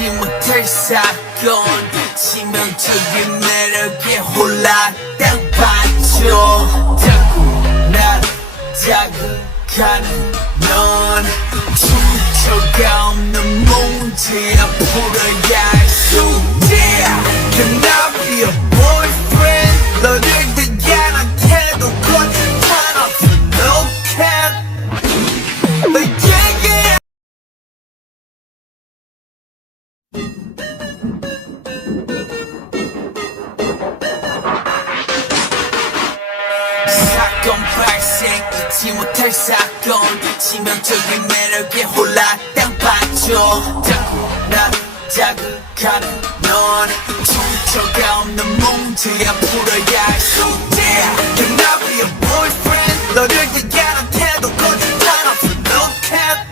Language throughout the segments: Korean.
잊지 못할 사건 치명적인 매력에 홀라 땅 빠져 자꾸 날 자극하는 넌 출처가 없는 문제야 풀어야 할 숙제야 Can I be a boyfriend 너를 대견한 태도 거짓말 없어 No can 사건 발생 잊지 못할 사건 치명적인 매력에 홀라 땅 빠져 자꾸 날 자극하는 넌 출처가 없는 문제야 풀어야 할 숙제야 Can I be a boyfriend 너를 대견한 태도 거짓말 없어 No can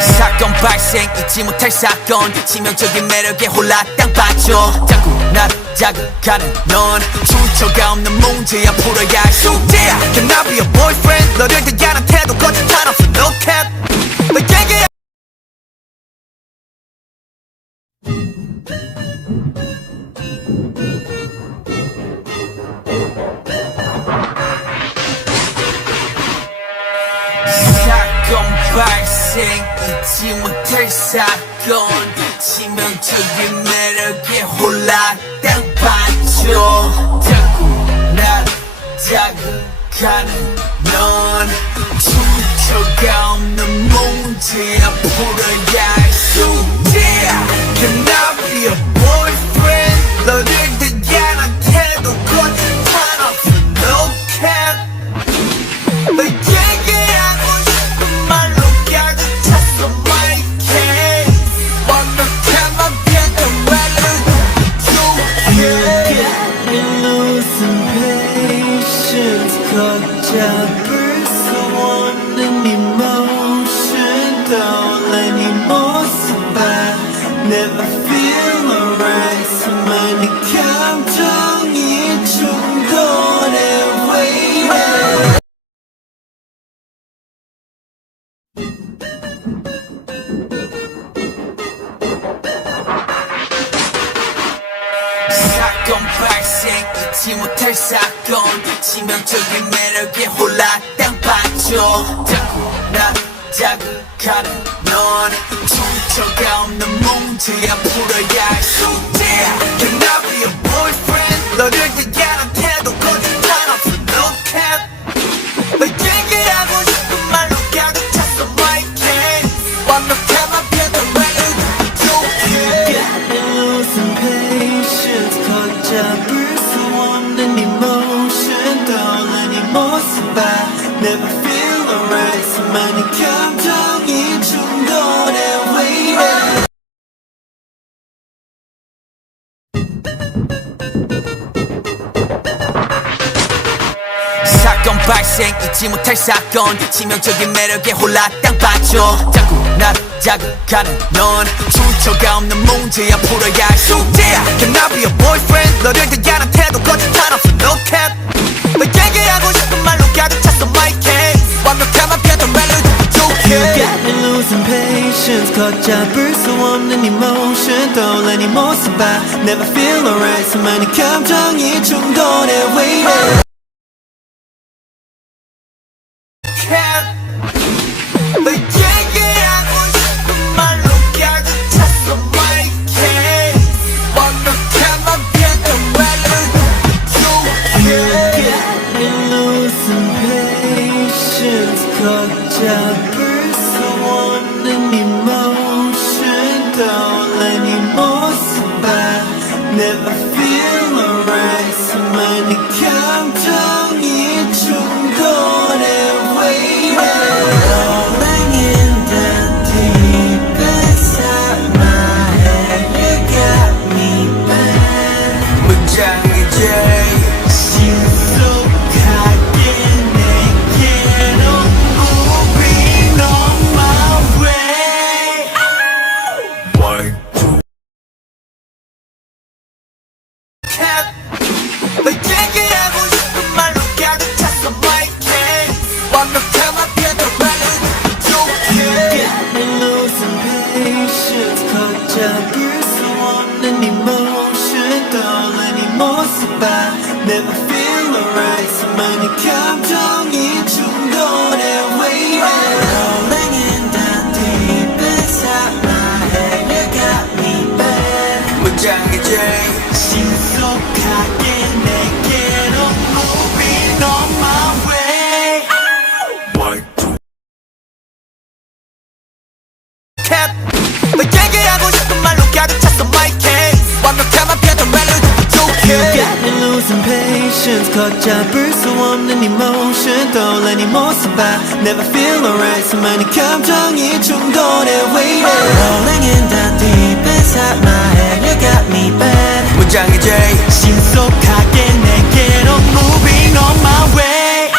사건 발생 잊지 못할 사건 치명적인 매력에 홀라 땅 빠져 자꾸 날 자극하는 넌 출처가 없는 문제야 풀어야 할 숙제야 Can I be a boyfriend 너를 대견한 태도 거짓말 없어 No cap 너에게 사건 발생 잊지 못할 사건 치명적인 매력에 홀라 땅 빠져 자꾸 날 자극하는 넌 출처가 없는 문제야 풀어야 할 숙제야 Can I be a boyfriend 너를 대견한 태도 거짓말 없어 No can 너에게 하고 싶은 말로 가득 찼어 my case 완벽한 완벽한 말로 Got me losing patience 걷잡을 수 없는 emotion 떠올린 이 모습 봐 Never feel alright 수많은 감정이 충돌해 waiting 사건 발생 잊지 못할 사건 치명적인 매력에 홀라 땅 빠져 자꾸 날 자극하는 넌 출처가 없는 문제야 풀어야 할 숙제야 Can I be a boyfriend 너를 대견한 태도 거짓말 없어 No cap 너에게 하고 싶은 말로 가득 찼어 my case 완벽한 완벽한 말로 Got me losing patience 걷잡을 수 없는 emotion 떠올린 이 모습 봐 Never feel alright 수많은 감정이 충돌해 waiting 사건 발생 잊지 못할 사건 치명적인 매력에 홀라 땅 빠져 자꾸 날 자극하는 넌 출처가 없는 문제야 풀어야 할 숙제야 Can I be a boyfriend 너를 대견한 태도 거짓말 없어 No cap 너에게 하고 싶은 말로 가득 찼어 my case 완벽한 완벽한 말로 You got me losing patience 걷잡을 수 없는 emotion 떠올린 이 모습 봐 Never feel alright 수많은 감정이 충돌해 waiting 너에게 하고 싶은 말로 가득 찼어 my case 완벽한 완벽한 말로 You got me losing patience 걷잡을 수 없는 emotion 떠올린 이 모습 봐 Never feel alright 수많은 감정이 충돌해 waiting Rolling in the deep inside my head You got me bad 무장해져 신속하게 내게로 moving on my way One, two Cat Never feel alright 수많은 감정이 충돌해 waiting Rolling in the deep inside my head You got me bad 무장해제 신속하게 내게로 moving on my way Cap 너에게 하고 싶은 말로 가득 찼어 my case 완벽함만 피하던 멜로디 부족해 You got me losing patience 걷잡을 수 없는 emotion 떠올리니 못 써봐 Never feel alright 수많은 감정이 충돌해 waiting Rolling in the deep inside my head You got me bad 무장해제 신속하게 내게로 moving on my way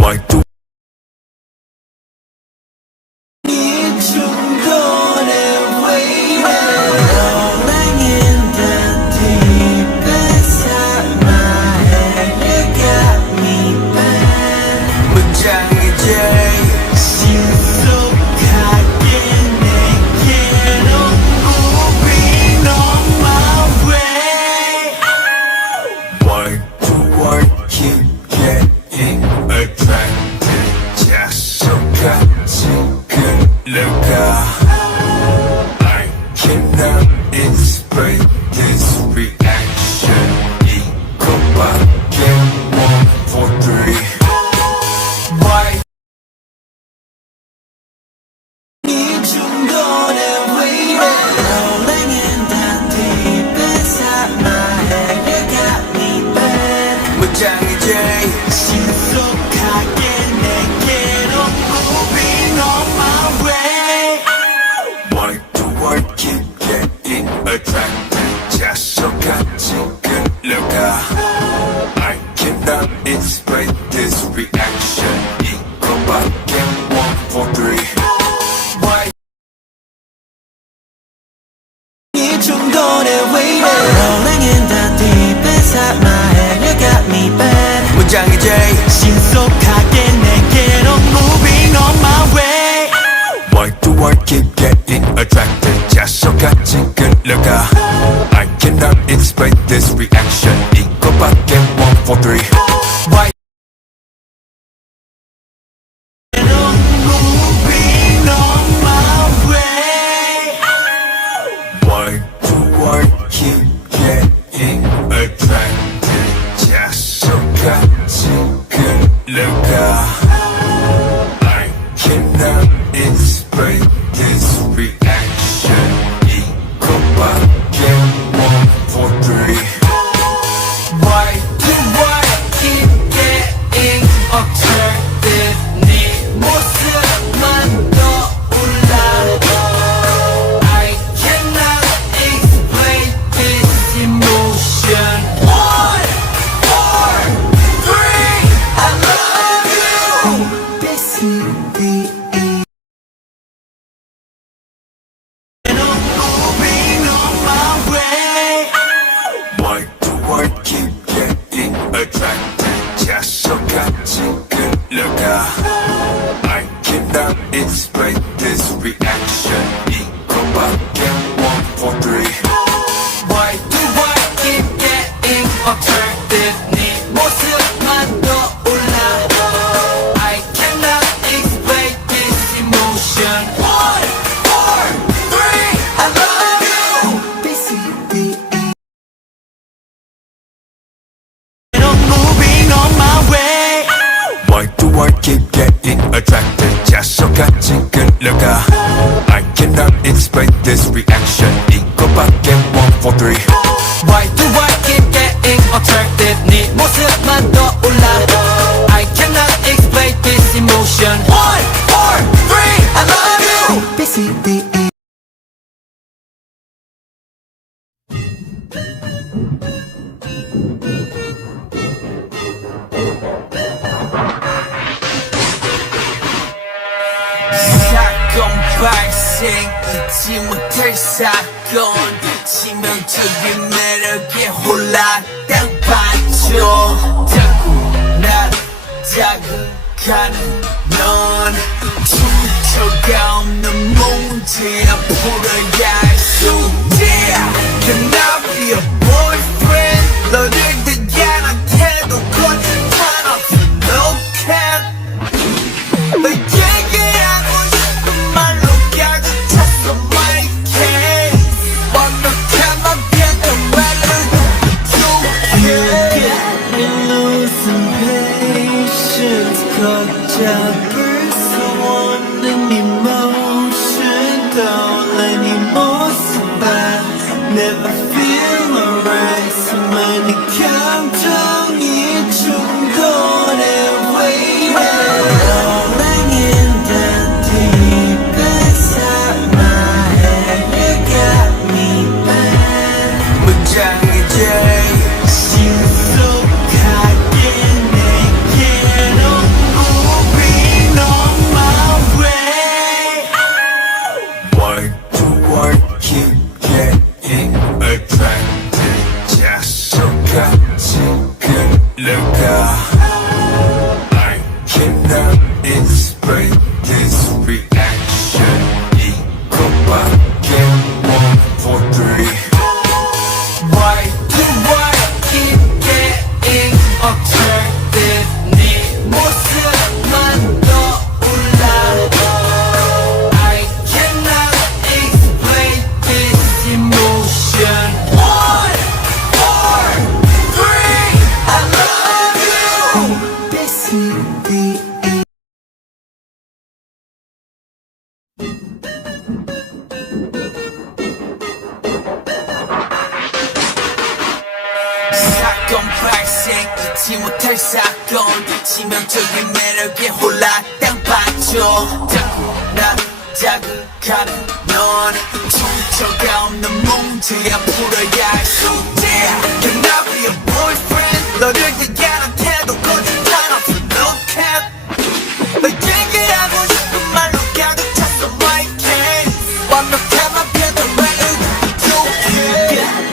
Why do 신속하게 내게로 moving on my way Why do I keep getting attracted 자석같이 끌려가 I cannot explain this reaction 이거밖에 1, 4, 3 Why moving on my way Why do I keep getting attracted 자석같이 끌려가 I cannot explain this reaction 이거밖에 1, 4, 3 Why do I keep getting attracted 네 모습만 떠올라 I cannot explain this emotion 1, 4, 3 I love you B, C, D, E moving on my way Why do I keep getting attracted 자석같이 끌려가 I cannot explain this reaction 이거밖에 1, 4, 3 Why do I keep getting attracted 네 모습만 떠올라 I cannot explain this emotion 1, 4, 3 I love you B, C, D, E moving on my way Why do I keep getting attracted 자석같이 끌려가 I cannot explain this reaction 이거밖에 1, 4, 3 Why do I keep getting attracted 네 모습만 떠올라 I cannot explain this emotion 1, 4, 3 I love you B, C, D, E 사건 발생 잊지 못할 사건 치명적인 매력에 홀라 땅 빠져 자꾸 날 자극하는 넌 출처가 없는 문제야 풀어야 할 숙제야 Can I be a boyfriend 너를 대견하게 Never feel alright 수많은 감정이 충돌해 waiting Rolling in the deep inside my head You got me bad 무장해제 신속하게 내게로 moving on my way Why do I keep getting attracted 자석같이 끌려가 I cannot explain this reaction 이거밖에 1, 4, 3 Why do I keep getting attracted 네 모습만 떠올라 I cannot explain this emotion 1, 4, 3 I love you B, C, D, E 사건 발생 잊지 못할 사건 치명적인 매력에 홀라 땅 빠져 자꾸 나 자극하는 넌 출처가 없는 문제야 풀어야 할 숙제 Can I be a boyfriend 너를 얘기하는 태도 거짓말 없어 no cap 널 얘기하고 싶은 말로 가득 찼어 my case 완벽함만 표현해 부족해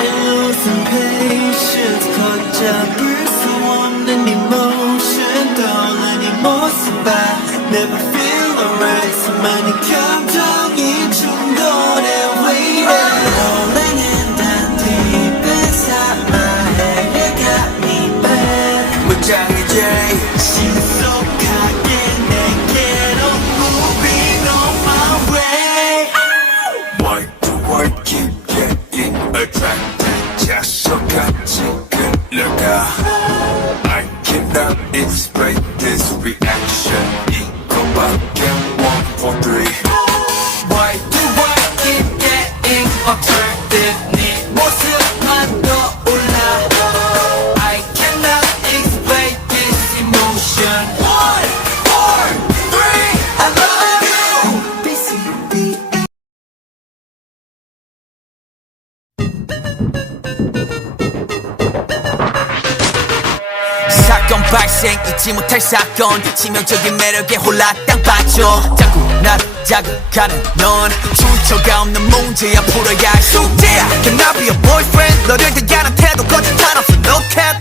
losing patience 걷잡을 수 없는 emotion 떠올린 이 모습 봐 Never feel alright 수많은 감정이 충돌해 waiting Rolling in the deep inside my head You got me bad 무장해제 신속하게 내게로 moving on my way Why do I keep getting attracted 자석같이 끌려가 I cannot explain this reaction 이거밖에 1, 4, 3 Why do I keep getting attracted 네 모습만 떠올라 I cannot explain this emotion 1, 4, 3 I love you B, C, D, E 사건 발생 잊지 못할 사건 치명적인 매력에 홀라 땅 빠져 자꾸 나를 자극하는 넌 출처가 없는 문제야 풀어야 할 숙제야 Can I be a boyfriend 너를 대하는 태도 거짓말 없어 no cap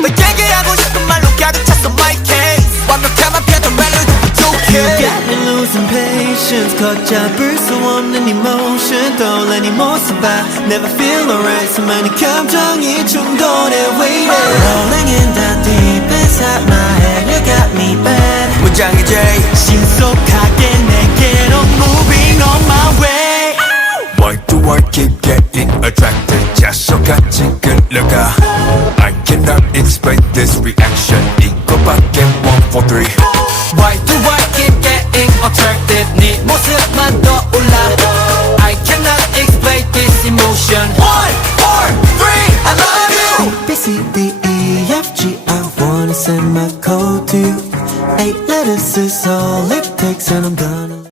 널 얘기하고 싶은 말로 가득 찼어 my case 완벽함만 표현해도 부족해 You got me losing patience 걷잡을 수 없는 emotion 떠올린 이 모습 봐 Never feel alright 수많은 감정이 충돌해 waiting Rolling in the deep inside my head You got me bad 무장해제 신속하게 내게로 moving on my way Why do I keep getting attracted 자석같이 끌려가 I cannot explain this reaction 이거밖에 1, 4, 3 Why do I keep getting attracted 네 모습만 떠올라 I cannot explain this emotion 1, 4, 3 I love you B, C, D, E, F, G I wanna send my code to you 8 letters is all it takes and I'm gonna